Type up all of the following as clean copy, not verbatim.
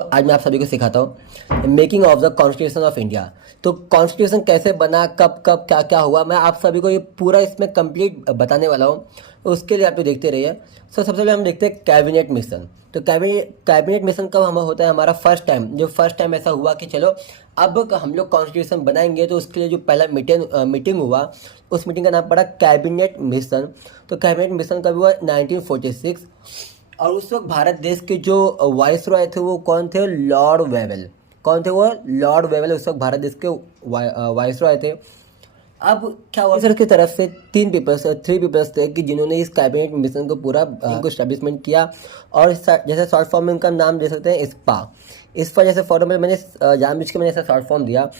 आज मैं आप सभी को सिखाता हूँ making of the constitution of India. तो कॉन्स्टिट्यूशन कैसे बना, कब कब क्या क्या हुआ, मैं आप सभी को ये पूरा इसमें कंप्लीट बताने वाला हूँ। तो उसके लिए आप लोग देखते रहिए। सबसे पहले हम देखते हैं कैबिनेट मिशन। तो कैबिनेट मिशन कब हम होता है, हमारा फर्स्ट टाइम, जो फर्स्ट टाइम ऐसा हुआ कि चलो अब हम लोग कॉन्स्टिट्यूशन बनाएंगे। तो उसके लिए जो पहला मीटिंग हुआ, उस मीटिंग का नाम पड़ा कैबिनेट मिशन। तो कैबिनेट मिशन कब हुआ? 1946। और उस वक्त भारत देश के जो वाइस रॉय थे वो कौन थे? Lord Wavell. कौन थे वो? लॉर्ड वेवेल उस वक्त भारत देश के वाइस रॉय थे। अब क्या हुआ, सर की तरफ से थ्री पीपल्स थे कि जिन्होंने इस कैबिनेट मिशन को पूरा इनको स्टैब्लिशमेंट किया। और जैसे शॉर्ट फॉर्म में इनका नाम दे सकते हैं इस्पा। इस पर जैसे फॉर्म में मैंने जानबूझ के मैंने ऐसा शॉर्ट फॉर्म दिया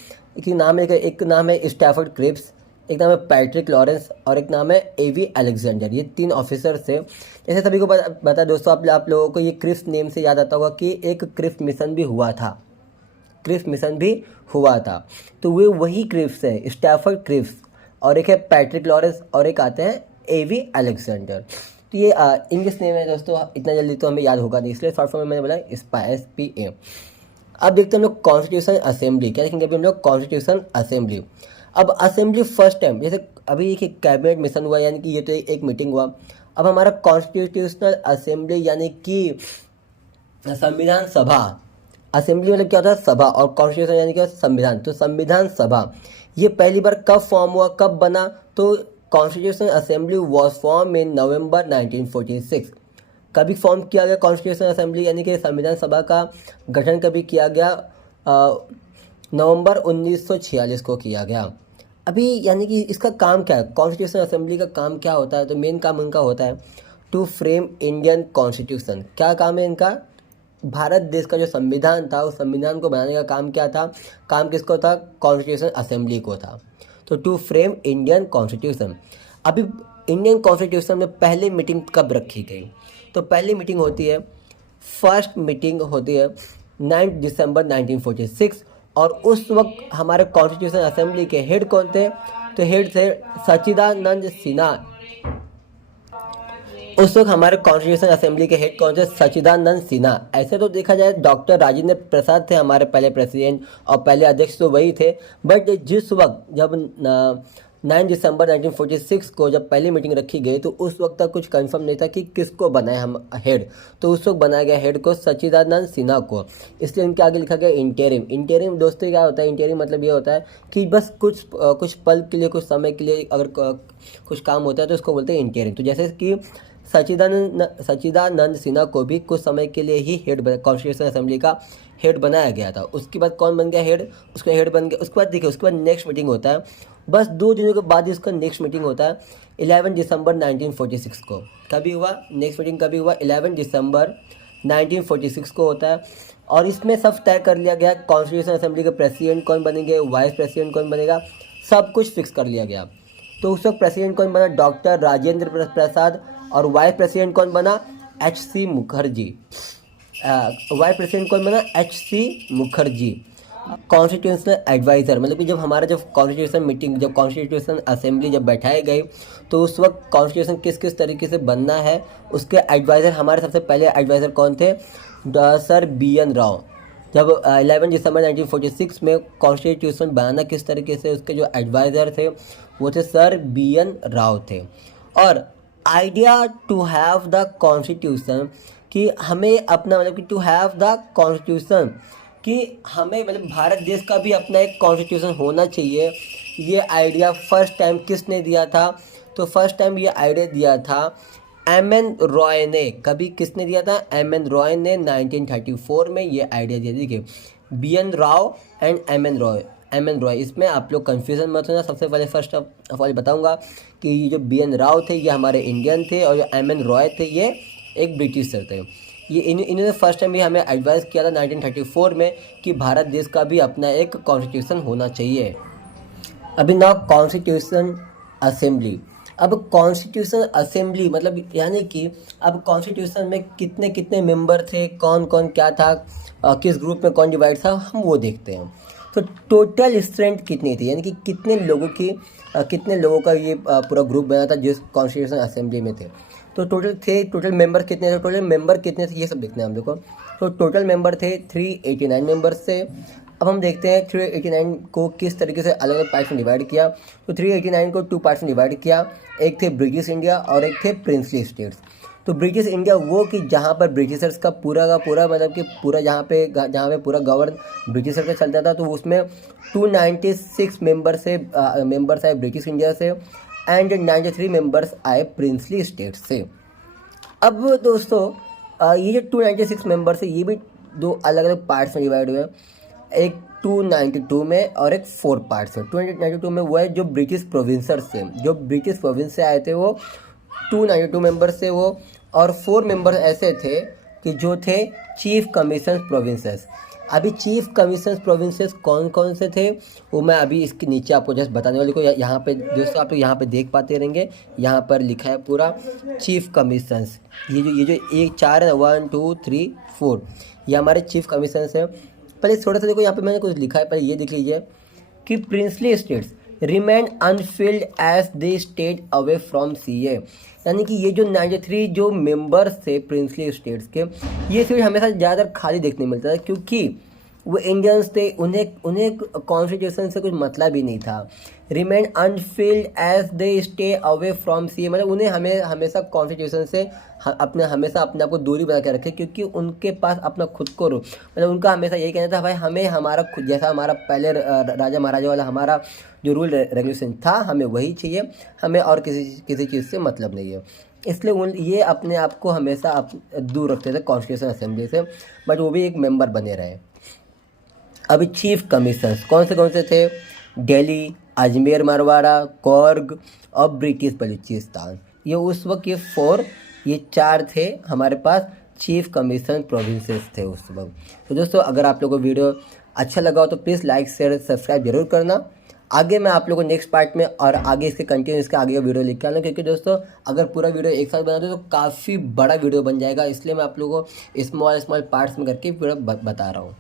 कि नाम एक नाम है स्टैफर्ड क्रिप्स, एक नाम है पैट्रिक लॉरेंस और एक नाम है एवी अलेक्जेंडर। ये तीन ऑफिसर थे। जैसे सभी को पता है दोस्तों, आप लोगों को ये क्रिप्स नेम से याद आता होगा कि एक क्रिप्स मिशन भी हुआ था। क्रिप्स मिशन भी हुआ था। तो वे वही क्रिप्स है, स्टैफर्ड क्रिप्स, और एक है पैट्रिक लॉरेंस और एक आते हैं एवी अलेक्जेंडर। तो ये इंग्लिश नेम है दोस्तों, इतना जल्दी तो हमें याद होगा नहीं, इसलिए शॉर्ट फॉर्म में मैंने बोला SPA। अब देखते हैं हम लोग कॉन्स्टिट्यूशन असेंबली। क्या देखेंगे अभी हम लोग? Constitution assembly. अब असेंबली फर्स्ट टाइम, जैसे अभी एक कैबिनेट मिशन हुआ, यानी कि ये तो एक मीटिंग हुआ। अब हमारा कॉन्स्टिट्यूशनल असेंबली यानी कि संविधान सभा। असेंबली मतलब क्या होता है? सभा। और कॉन्स्टिट्यूशन यानी क्या? संविधान। तो संविधान सभा ये पहली बार कब फॉर्म हुआ, कब बना? तो constitution assembly was form in November 1946। कभी फॉर्म किया गया कॉन्स्टिट्यूशन असेंबली यानी कि संविधान सभा का गठन कभी किया गया? नवंबर 1946 को किया गया। अभी यानी कि इसका काम क्या है? कॉन्स्टिट्यूशन असेंबली का काम क्या होता है? तो मेन काम इनका होता है टू फ्रेम इंडियन कॉन्स्टिट्यूशन। क्या काम है इनका? भारत देश का जो संविधान था उस संविधान को बनाने का काम क्या था? काम किसको था? कॉन्स्टिट्यूशन असेंबली को था। तो टू फ्रेम इंडियन कॉन्स्टिट्यूशन। अभी इंडियन कॉन्स्टिट्यूशन में पहली मीटिंग कब रखी गई? तो पहली मीटिंग होती है, फर्स्ट मीटिंग होती है 9 दिसंबर 1946। और उस वक्त हमारे कॉन्स्टिट्यूशन असेंबली के हेड कौन थे? तो हेड थे सच्चिदानंद सिन्हा। उस वक्त हमारे कॉन्स्टिट्यूशन असेंबली के हेड कौन थे? सच्चिदानंद सिन्हा। ऐसे तो देखा जाए डॉक्टर राजेंद्र प्रसाद थे हमारे पहले प्रेसिडेंट और पहले अध्यक्ष, तो वही थे। बट जिस वक्त जब 9 दिसंबर 1946 को जब पहली मीटिंग रखी गई तो उस वक्त तक कुछ कंफर्म नहीं था कि किसको बनाए हम हेड। तो उस वक्त बनाया गया हेड को सच्चिदानंद सिन्हा को, इसलिए उनके आगे लिखा गया इंटेरिम। इंटेरिम दोस्तों क्या होता है? इंटेरिम मतलब ये होता है कि बस कुछ पल के लिए, कुछ समय के लिए अगर कुछ काम होता है तो उसको बोलते हैं इंटेरिम। तो जैसे कि सच्चिदानंद सिन्हा को भी कुछ समय के लिए ही हेड कॉन्स्टिट्यूशन असेंबली का हेड बनाया गया था। उसके बाद कौन बन गया हेड? उसका हेड बन गया। उसके बाद देखिए, उसके बाद नेक्स्ट मीटिंग होता है, बस 2 दिनों के बाद इसका नेक्स्ट मीटिंग होता है 11 दिसंबर 1946 को। कभी हुआ नेक्स्ट मीटिंग? कभी हुआ? 11 दिसंबर 1946 को होता है। और इसमें सब तय कर लिया गया कॉन्स्टिट्यूशन असेंबली के प्रेसिडेंट कौन बनेंगे, वाइस प्रेसिडेंट कौन बनेगा, सब कुछ फिक्स कर लिया गया। तो उस वक्त प्रेसिडेंट कौन बना? डॉक्टर राजेंद्र प्रसाद। और वाइस प्रेसिडेंट कौन बना? HC मुखर्जी। वाइस प्रेसिडेंट कौन बना? HC मुखर्जी। कॉन्स्टिट्यूशनल एडवाइज़र मतलब कि जब हमारा जब कॉन्स्टिट्यूशन असेंबली जब बैठाई गई तो उस वक्त कॉन्स्टिट्यूशन किस तरीके से बनना है उसके एडवाइज़र, हमारे सबसे पहले एडवाइज़र कौन थे? Sir BN Rao. जब 11 दिसंबर 1946 में कॉन्स्टिट्यूशन बनाना किस तरीके से, उसके जो एडवाइज़र थे वो थे सर BN राव थे। और idea to have the constitution कि हमें अपना मतलब कि टू हैव द कॉन्स्टिट्यूशन कि हमें मतलब भारत देश का भी अपना एक कॉन्स्टिट्यूशन होना चाहिए। ये आइडिया फर्स्ट टाइम किसने दिया था? तो फर्स्ट टाइम ये आइडिया दिया था MN रॉय ने। कभी किसने दिया था? MN रॉय ने 1934 में ये आइडिया दिया। देखिए BN Rao and MN Roy, इसमें आप लोग कन्फ्यूज़न मत होना। सबसे पहले फर्स्ट ऑफ ऑल बताऊंगा कि ये जो BN राव थे ये हमारे इंडियन थे और जो MN रॉय थे ये एक ब्रिटिश सर थे। ये इन्होंने फर्स्ट टाइम भी हमें एडवाइस किया था 1934 में कि भारत देश का भी अपना एक कॉन्स्टिट्यूशन होना चाहिए। अभी ना कॉन्स्टिट्यूशन असेंबली। अब कॉन्स्टिट्यूशन असेंबली मतलब यानी कि अब कॉन्स्टिट्यूशन में कितने कितने मेंबर थे, कौन कौन क्या था, किस ग्रुप में कौन डिवाइड था, हम वो देखते हैं। तो टोटल स्ट्रेंथ कितनी थी, यानी कि कितने लोगों का ये पूरा ग्रुप बना था जिस कॉन्स्टिट्यूशन असेंबली में थे। तो टोटल मेंबर कितने थे, ये सब देखना है हम लोग को। तो टोटल मेंबर थे 389 मेंबर्स से। अब हम देखते हैं 389 को किस तरीके से अलग अलग पार्ट्स में डिवाइड किया। तो 389 को 2 पार्ट्स में डिवाइड किया, एक थे ब्रिटिश इंडिया और एक थे प्रिंसली स्टेट्स। तो ब्रिटिश इंडिया वो कि जहाँ पर ब्रिटिशर्स का पूरा मतलब कि पूरा जहाँ पे पूरा गवर्न ब्रिटिशर का चलता था, तो उसमें 296 मेंबर्स आए ब्रिटिश इंडिया से एंड 93 मेंबर्स आए प्रिंसली स्टेट्स से। अब दोस्तों ये जो 296 मेंबर्स है ये भी 2 अलग अलग पार्ट्स में डिवाइड हुए हैं, एक 292 में और एक 4 पार्ट्स में। 292 में वो है जो ब्रिटिश प्रोविंसर्स थे, जो ब्रिटिश प्रोविंस से आए थे वो 292 मेंबर्स थे वो, और 4 मेंबर्स ऐसे थे कि जो थे चीफ कमीशन प्रोविंसेस। अभी चीफ कमीशन प्रोविंसेस कौन कौन से थे वो मैं अभी इसके नीचे आपको जस्ट बताने वाले को, यहाँ पे दोस्तों आप यहाँ पे देख पाते रहेंगे, यहाँ पर लिखा है पूरा चीफ कमीशंस। ये जो एक 4 है 1 2 3 4 ये हमारे चीफ कमीशंस है। पहले थोड़ा सा देखो यहाँ पे मैंने कुछ लिखा है, पहले ये देख लीजिए कि princely states remain unfilled as they stayed away from CA. यानी कि ये जो 93 जो मेंबर्स थे प्रिंसली स्टेट्स के, ये सीट हमेशा ज़्यादातर खाली देखने मिलता था क्योंकि वो इंडियंस थे, उन्हें कॉन्स्टिट्यूशन से कुछ मतलब ही नहीं था। Remain unfilled as they stay away from sea, मतलब उन्हें हमेशा कॉन्स्टिट्यूशन से हमेशा अपने आप को दूरी बना के रखे, क्योंकि उनके पास अपना खुद को मतलब उनका हमेशा यही कहना था भाई हमें हमारा खुद जैसा हमारा पहले राजा महाराजा वाला हमारा जो रूल रेगुलेशन था हमें वही चाहिए, हमें और किसी चीज़ से मतलब नहीं है। इसलिए ये अपने आप को हमेशा दूर रखते थे कॉन्स्टिट्यूशन असेंबली से, बट वो भी एक मेंबर बने रहे। अभी चीफ कमिश्नर्स कौन से थे? दिल्ली, अजमेर मरवाड़ा, कौर्ग और ब्रिटिश बलूचिस्तान। ये उस वक्त ये 4 थे हमारे पास चीफ कमिश्नर प्रोविंसेस थे उस वक्त। तो दोस्तों अगर आप लोगों को वीडियो अच्छा लगा हो तो प्लीज़ लाइक शेयर सब्सक्राइब जरूर करना। आगे मैं आप लोगों को नेक्स्ट पार्ट में और आगे इसके कंटिन्यू इसके आगे का वीडियो लेके आना, क्योंकि दोस्तों अगर पूरा वीडियो एक साथ बना दो तो काफ़ी बड़ा वीडियो बन जाएगा, इसलिए मैं आप लोगों को स्मॉल पार्ट्स में करके पूरा बता रहा हूँ।